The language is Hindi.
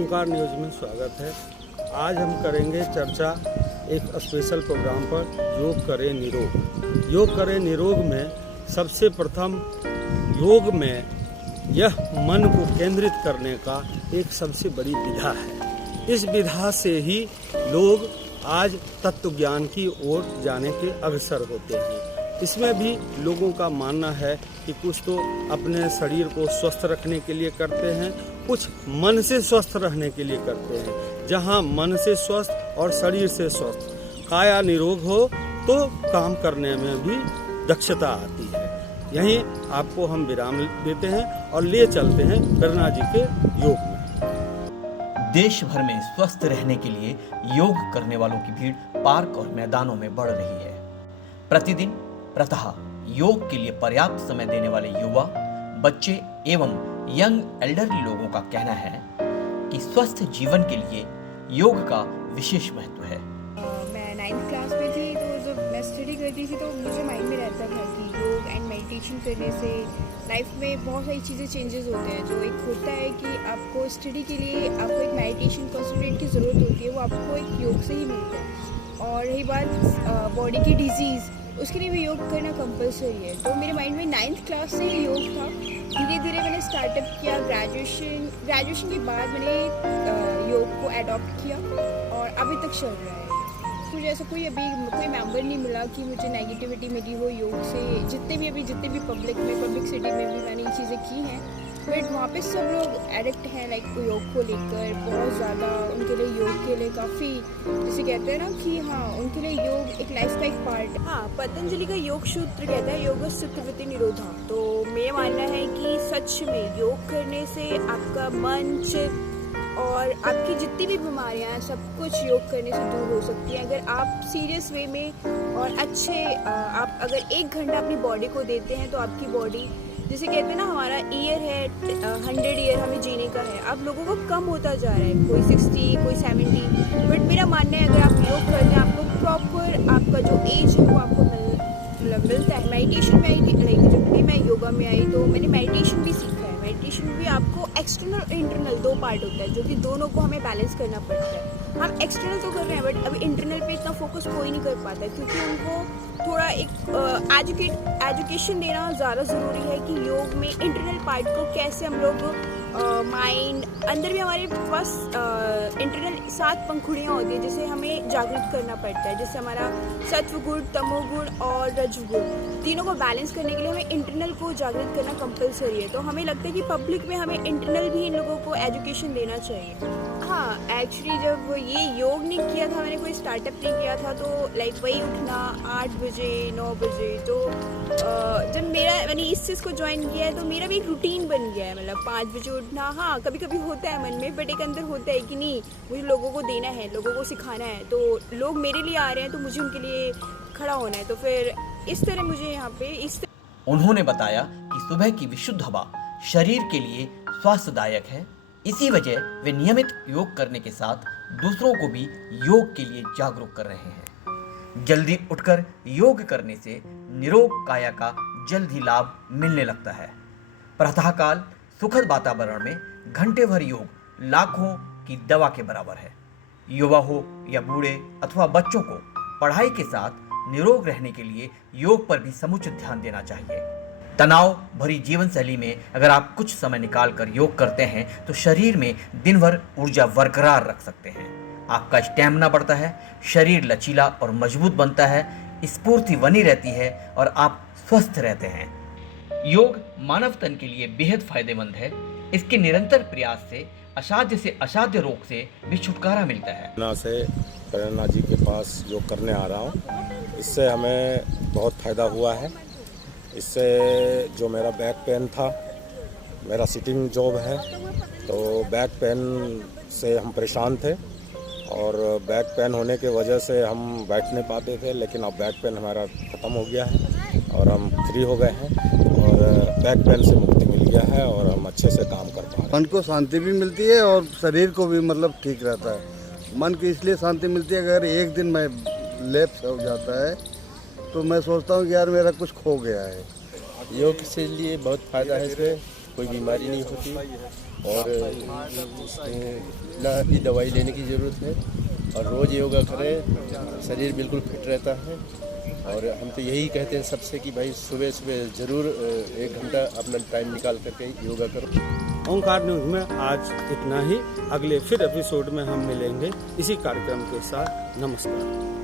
ओंकार न्यूज़ में स्वागत है। आज हम करेंगे चर्चा एक स्पेशल प्रोग्राम पर योग करें निरोग। योग करें निरोग में सबसे प्रथम योग में यह मन को केंद्रित करने का एक सबसे बड़ी विधा है। इस विधा से ही लोग आज तत्व ज्ञान की ओर जाने के अग्रसर होते हैं। इसमें भी लोगों का मानना है कि कुछ तो अपने शरीर को स्वस्थ रखने के लिए करते हैं, कुछ मन से स्वस्थ रहने के लिए करते हैं। जहां मन से स्वस्थ और शरीर से स्वस्थ, काया निरोग हो तो काम करने में भी दक्षता आती है। यहीं आपको हम विराम देते हैं और ले चलते हैं करना जी के योग में। देश भर में स्वस्थ रहने के लिए योग करने वालों की भीड़ पार्क और मैदानों में बढ़ रही है। प्रतिदिन प्रातः योग के लिए पर्याप्त समय देने वाले युवा, बच्चे एवं यंग एल्डरली लोगों का कहना है कि स्वस्थ जीवन के लिए योग का विशेष महत्व है। मैं 9th क्लास में थी तो जब मैं स्टडी करती थी तो मुझे माइंड में रहता था कि योग एंड मेडिटेशन करने से लाइफ में बहुत सारी चीज़ें चेंजेस होते हैं। जो एक होता है कि आपको स्टडी के लिए आपको एक मेडिटेशन कंसंट्रेट की ज़रूरत होती है, वो आपको एक योग से ही मिलता है। और रही बात बॉडी की डिजीज़, उसके लिए भी योग करना कंपलसरी है। तो मेरे माइंड में 9th क्लास से ही योग था। धीरे धीरे मैंने स्टार्टअप किया। ग्रेजुएशन के बाद मैंने योग को एडॉप्ट किया और अभी तक चल रहा है। मुझे ऐसा कोई मेंबर नहीं मिला कि मुझे नेगेटिविटी मिली हो योग से। जितने भी पब्लिक सिटी में भी मैंने ये चीज़ें की हैं, बट वहाँ पे सब लोग एडिक्ट हैं लाइक योग को लेकर बहुत ज़्यादा। उनके लिए योग के लिए काफ़ी, जैसे कहते हैं ना कि हाँ, उनके लिए योग एक लाइफ का एक पार्ट है। हाँ, पतंजलि का योग सूत्र कहता है योग सिद्धवृत्ति निरोधा। तो मेरा मानना है कि सच में योग करने से आपका मन, चित्त और आपकी जितनी भी बीमारियां हैं सब कुछ योग करने से दूर हो सकती हैं। अगर आप सीरियस वे में और अच्छे आप अगर 1 घंटा अपनी बॉडी को देते हैं तो आपकी बॉडी, जैसे कहते हैं ना हमारा ईयर है 100 ईयर हमें जीने का है, अब लोगों को कम होता जा रहा है, कोई 60 कोई 70। बट मेरा मानना है अगर आप योग करते हैं आपको प्रॉपर आपका जो एज है वो आपको मिलता है। मेडिटेशन में आई थी, जब भी मैं योगा में आई तो मैंने मेडिटेशन भी सीखा है। मेडिटेशन में भी आपको एक्सटर्नल और इंटरनल 2 पार्ट होता है, जो कि दोनों को हमें बैलेंस करना पड़ता है। हम एक्सटर्नल तो कर रहे हैं बट अभी इंटरनल पे इतना फोकस कोई नहीं कर पाता है, क्योंकि उनको थोड़ा एक एजुकेशन देना ज़्यादा ज़रूरी है कि योग में इंटरनल पार्ट को कैसे हम लोग माइंड अंदर भी हमारे पास इंटरनल 7 पंखुड़ियाँ होती है जिसे हमें जागृत करना पड़ता है। जैसे हमारा सत्व गुण, तमोगुण और रजोगुण, तीनों को बैलेंस करने के लिए हमें इंटरनल को जागृत करना कंपलसरी है। तो हमें लगता है कि पब्लिक में हमें इंटरनल भी इन लोगों को एजुकेशन देना चाहिए। हाँ, एक्चुअली जब ये योग नहीं किया था, मैंने कोई स्टार्टअप नहीं किया था, तो लाइक वही उठना 8 बजे 9 बजे। तो जब मैंने इस चीज़ को ज्वाइन किया है तो मेरा भी एक रूटीन बन गया है। मतलब 5 बजे उठना, हाँ कभी कभी होता है मन में, बट एक अंदर होता है कि नहीं मुझे लोगों को देना है, लोगों को सिखाना है। तो लोग मेरे लिए आ रहे हैं तो मुझे उनके लिए खड़ा होना है। तो फिर इस तरह मुझे यहाँ पे उन्होंने बताया कि सुबह की विशुद्ध हवा शरीर के लिए स्वास्थ्यदायक है। इसी वजह वे नियमित योग करने के साथ दूसरों को भी योग के लिए जागरूक कर रहे हैं। जल्दी उठकर योग करने से निरोग काया का जल्द ही लाभ मिलने लगता है। प्रातःकाल सुखद वातावरण में घंटे भर योग लाखों की दवा के बराबर है। युवा हो या बूढ़े अथवा बच्चों को पढ़ाई के साथ निरोग रहने के लिए योग पर भी समुचित ध्यान देना चाहिए। तनाव भरी जीवन शैली में अगर आप कुछ समय निकाल कर योग करते हैं तो शरीर में दिन भर ऊर्जा बरकरार रख सकते हैं। आपका स्टैमिना बढ़ता है, शरीर लचीला और मजबूत बनता है, स्फूर्ति बनी रहती है और आप स्वस्थ रहते हैं। योग मानव तन के लिए बेहद फायदेमंद है। इसके निरंतर प्रयास से असाध्य रोग से भी छुटकारा मिलता है। प्रेरणा जी के पास योग करने आ रहा हूँ। इससे हमें बहुत फ़ायदा हुआ है। इससे जो मेरा बैक पेन था, मेरा सिटिंग जॉब है, तो बैक पेन से हम परेशान थे और बैक पेन होने के वजह से हम बैठ नहीं पाते थे, लेकिन अब बैक पेन हमारा ख़त्म हो गया है और हम फ्री हो गए हैं और बैक पेन से मुक्ति मिल गया है और हम अच्छे से काम कर पा रहे हैं। मन को शांति भी मिलती है और शरीर को भी मतलब ठीक रहता है। मन की इसलिए शांति मिलती है, अगर एक दिन मैं लैप्स हो जाता है तो मैं सोचता हूँ कि यार मेरा कुछ खो गया है। योग से लिए बहुत फ़ायदा है, इसमें कोई बीमारी नहीं होती और ना ही दवाई लेने की ज़रूरत है, और रोज़ योगा करें, शरीर बिल्कुल फिट रहता है। और हम तो यही कहते हैं सबसे कि भाई सुबह सुबह ज़रूर 1 घंटा अपना टाइम निकाल करके योगा करो। ओंकार न्यूज़ में आज इतना ही। अगले फिर एपिसोड में हम मिलेंगे इसी कार्यक्रम के साथ। नमस्कार।